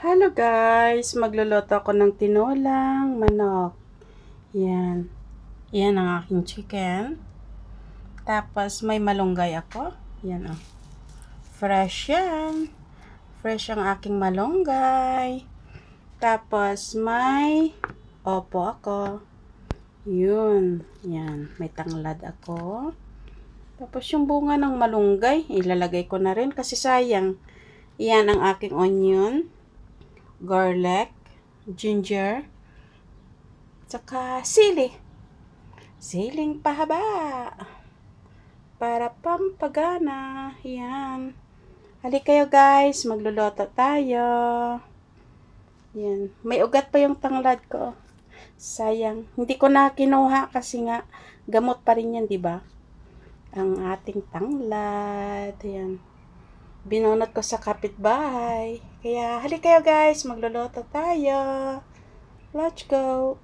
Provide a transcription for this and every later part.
Hello guys! Magluluto ako ng tinolang manok. Yan. Yan ang aking chicken. Tapos may malunggay ako. Yan oh. Fresh yan. Fresh ang aking malunggay. Tapos may opo ako. Yun. Yan. May tanglad ako. Tapos yung bunga ng malunggay, ilalagay ko na rin kasi sayang. Yan ang aking onion, garlic, ginger, saka sili. Siling pahaba. Para pampagana. Yan. Halika kayo guys, magluluto tayo. Yan. May ugat pa yung tanglad ko. Sayang. Hindi ko na kinuha kasi nga gamot pa rin yan, di ba? Ang ating tanglad. Ayan. Binunot ko sa kapitbahay. Kaya, halika kayo guys. Magluluto tayo. Let's go.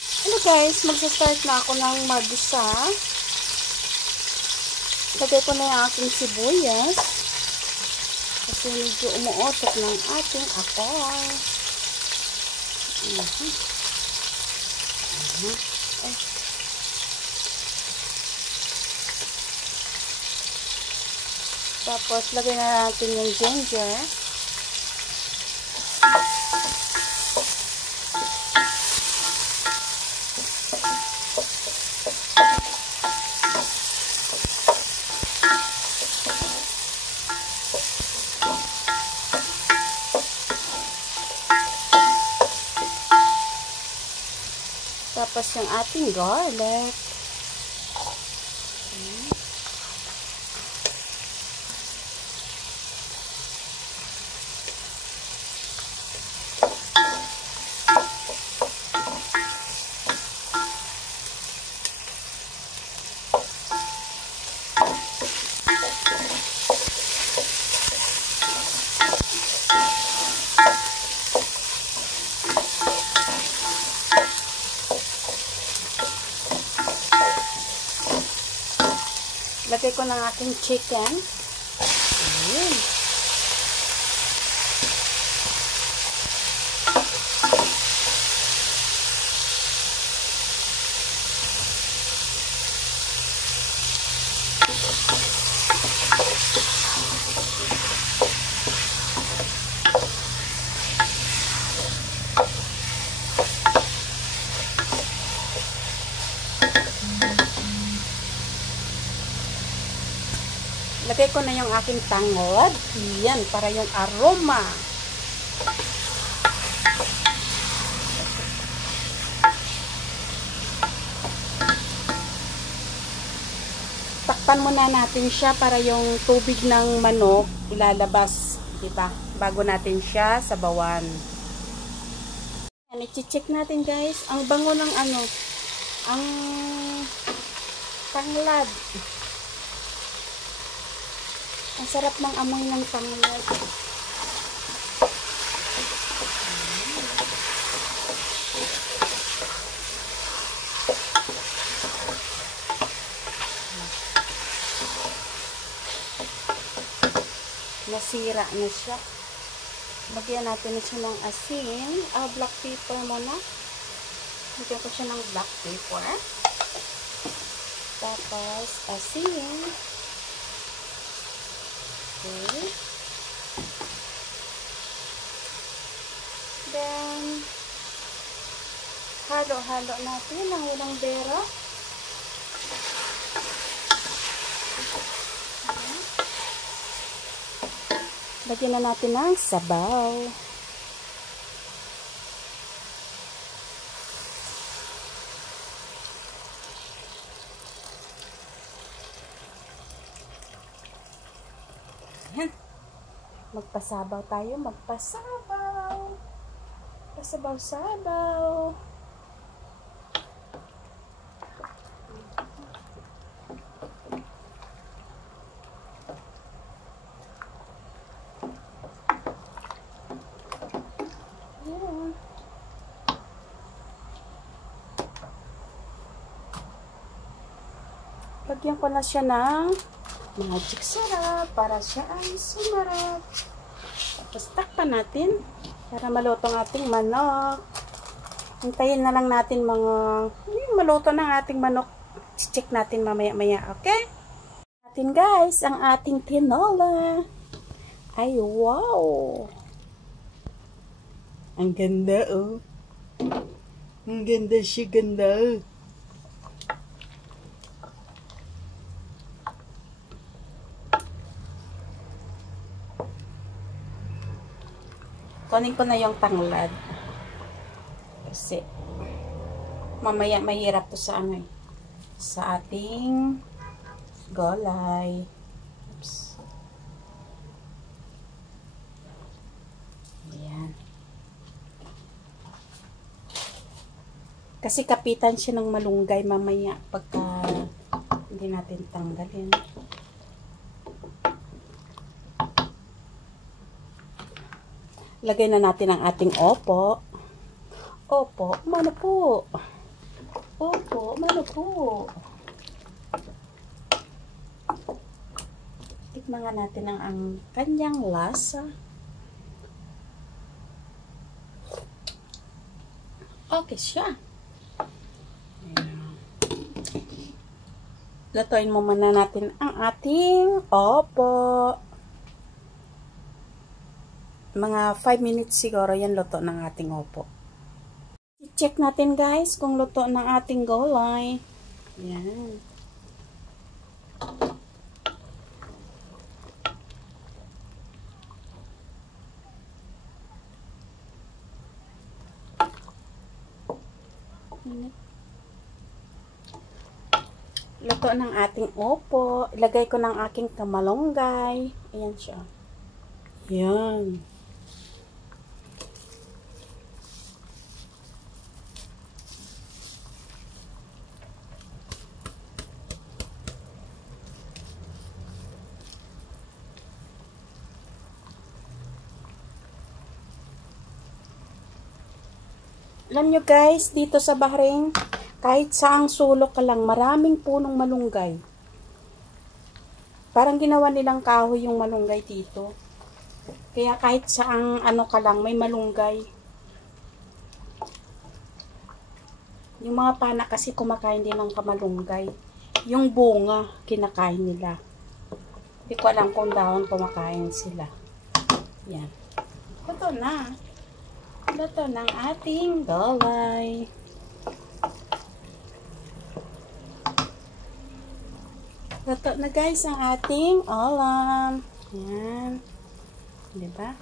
Hello guys. Magsa-start na ako ng magisa. Lagay ko na yung aking sibuyas. Kasi medyo umuotok ng ating apoy. Ay. Tapos, lagay na natin yung ginger. Tapos, yung ating garlic. Lagay ko ng aking chicken. Ayan. Lagay ko na yung aking tanglad. Yan, para yung aroma. Takpan muna natin siya para yung tubig ng manok ilalabas, diba? Bago natin siya sabawan. Yan, i-check natin guys. Ang bango ng ano, ang tanglad. Ang sarap ng amoy ng tanglad. Nasira na siya. Lagyan natin siya ng asin. Black pepper muna. Lagyan ko siya ng black pepper. Tapos, asin. Okay. Then, halo-halo natin ang ulang bero. Lagyan na natin ng sabaw. Ayan. Magpasabaw tayo. Magpasabaw. Pasabaw-sabaw. Ayan. Lagyan ko na siya ng magic sarap para siya ay sumarap. Tapos takpan natin. Para maluto ang ating manok. Hintayin na lang natin maluto ng ating manok. Check natin mamaya-maya, okay? Atin guys, ang ating tinola. Ay, wow! Ang ganda, oh. Ang ganda siya, ganda. Kunin ko na yung tanglad. Kasi, mamaya mahirap to sa sa ating gulay. Oops. Ayan. Kasi kapitan siya ng malunggay mamaya pagka hindi natin tanggalin. Lagay na natin ang ating opo. Opo, mano po? Opo, mano po? Tikman nga natin ang kanyang lasa. Okay siya. Lutuin mo muna natin ang ating opo. Mga 5 minutes siguro yan luto ng ating opo. I-check natin guys kung luto ng ating gulay. Yan. Luto ng ating opo. Ilagay ko ng aking kamalunggay. Ayan siya. Yan. Alam nyo guys, dito sa Bahrain, kahit saang sulok ka lang, maraming punong malunggay. Parang ginawa nilang kahoy yung malunggay dito. Kaya kahit saang ka lang, may malunggay. Yung mga pana kasi kumakain din ng kamalunggay. Yung bunga, kinakain nila. Hindi ko alam kung dahon kumakain sila. Yan. Ito na. Luto ng ating gulay. Luto na guys ang ating ulam. Yan. Diba?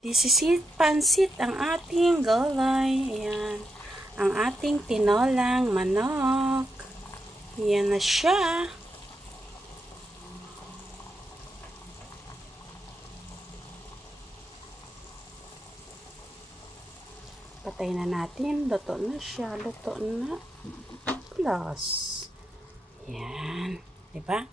This is it, pansit ang ating gulay. Ayan. Ang ating tinolang manok. Ayan na siya. Patay na natin. Luto na siya. Luto na. Plus. Yan. Diba?